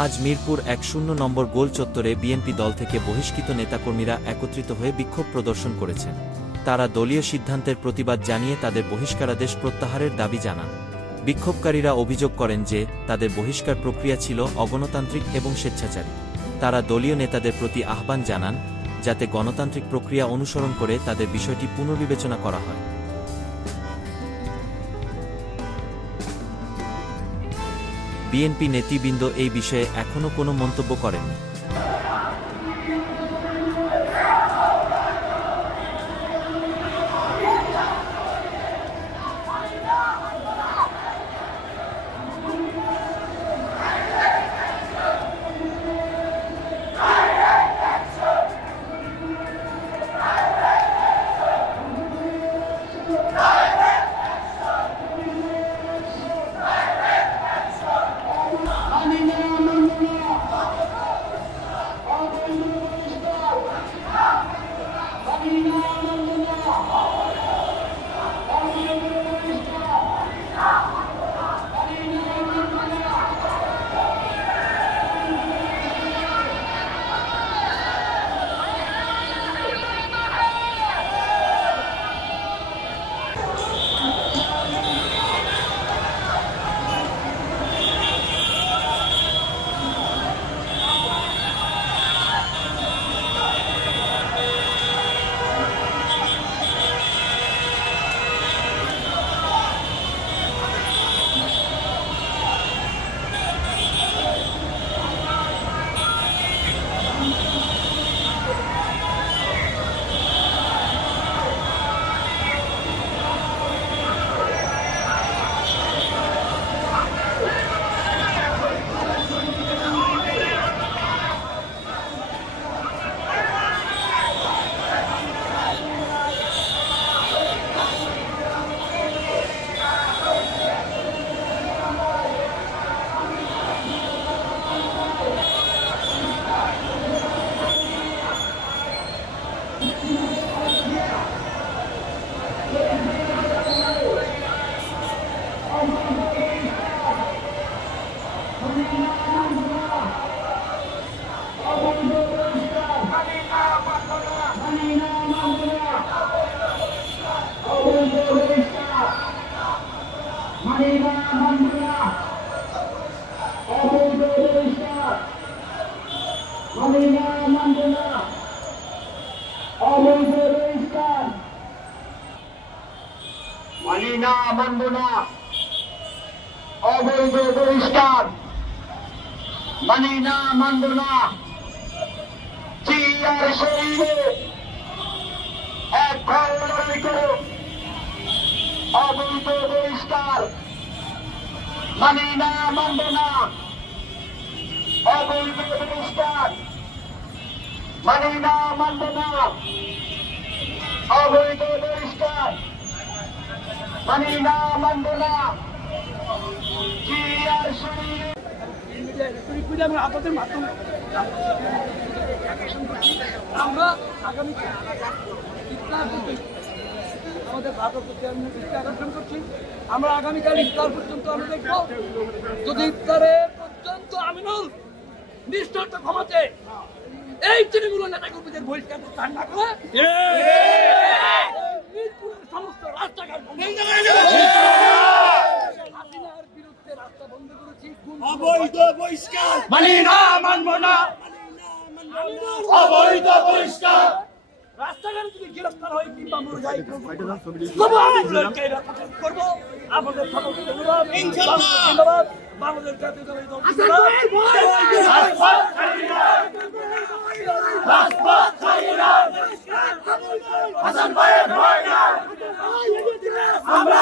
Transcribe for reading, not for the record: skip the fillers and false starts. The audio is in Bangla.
আজ মিরপুর ১০ নম্বর গোল চত্বরে বিএনপি দল থেকে বহিষ্কৃত নেতাকর্মীরা একত্রিত হয়ে বিক্ষোভ প্রদর্শন করেছেন। তারা দলীয় সিদ্ধান্তের প্রতিবাদ জানিয়ে তাদের বহিষ্কারাদেশ প্রত্যাহারের দাবি জানান। বিক্ষোভকারীরা অভিযোগ করেন যে তাদের বহিষ্কার প্রক্রিয়া ছিল অগণতান্ত্রিক এবং স্বেচ্ছাচারী। তারা দলীয় নেতাদের প্রতি আহ্বান জানান যাতে গণতান্ত্রিক প্রক্রিয়া অনুসরণ করে তাদের বিষয়টি পুনর্বিবেচনা করা হয়। বিএনপি নেতৃবৃন্দ এই বিষয়ে এখনও কোনো মন্তব্য করেননি। আমরা আগামী আমাদের আকর্ষণ করছি। আমরা আগামীকাল ইফতার পর্যন্ত আমরা দেখবো, যদি ইফতারের পর্যন্ত আমিনুল নিঃশর্ত ক্ষমাতে এই তৃণমূল নেতা কর্মীদের বহিষ্কার প্রত্যাহার না করে মিরপুরের সমস্ত রাস্তাঘাট হাসিনার বিরুদ্ধে রাস্তা বন্ধ করেছি। অবৈধ বহিষ্কার মানি না, মানব না। অবৈধ বহিষ্কার রাস্তাঘাটে যদি গ্রেফতার হয় কিংবা মরে যায় করবো। আমাদের সকলকে ধন্যবাদ। ধন্যবাদ। বাংলাদেশ জাতীয় দলের দল আমরা